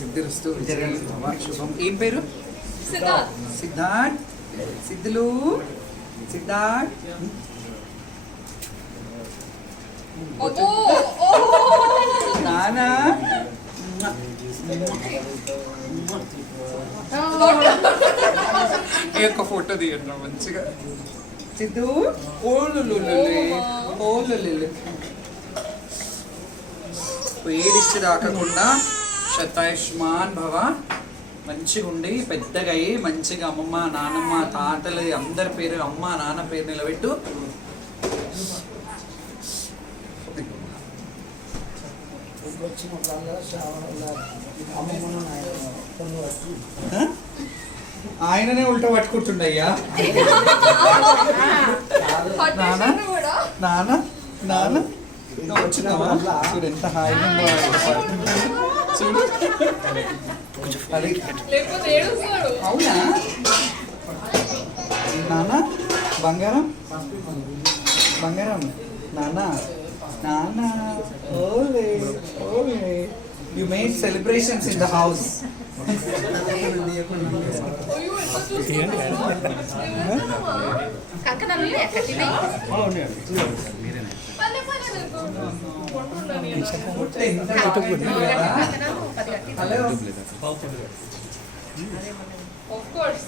సిద్ధిరస్తు శుభం. ఏం పేరు? సిద్ధార్థ్. సిద్ధార్థ్. సిద్ధులు. సిద్ధార్థ్. నానా ఈ యొక్క ఫోటో తీయండి మంచిగా. సిద్ధు ఓళ్ళు ఓళ్ళు ఏడిచ్చి రాకుండా శతాయుష్మాన్ భవ, మంచిగా ఉండి పెద్దగా అయ్యి మంచిగా అమ్మమ్మ నానమ్మ తాతలు అందరి పేరు అమ్మ నాన్న పేరు నిలబెట్టు. ఆయననే ఉల్టా పట్టుకుంటుండయ్యా. నాన్న నాన్న నాన్న వచ్చినావా? చూడు ఎంత హాయిగా చూడు. అవునా నాన్న? బంగారం బంగారం నాన్న నాన్న. ఓలే ఓలే. You made celebrations in the house. Hello. Of course.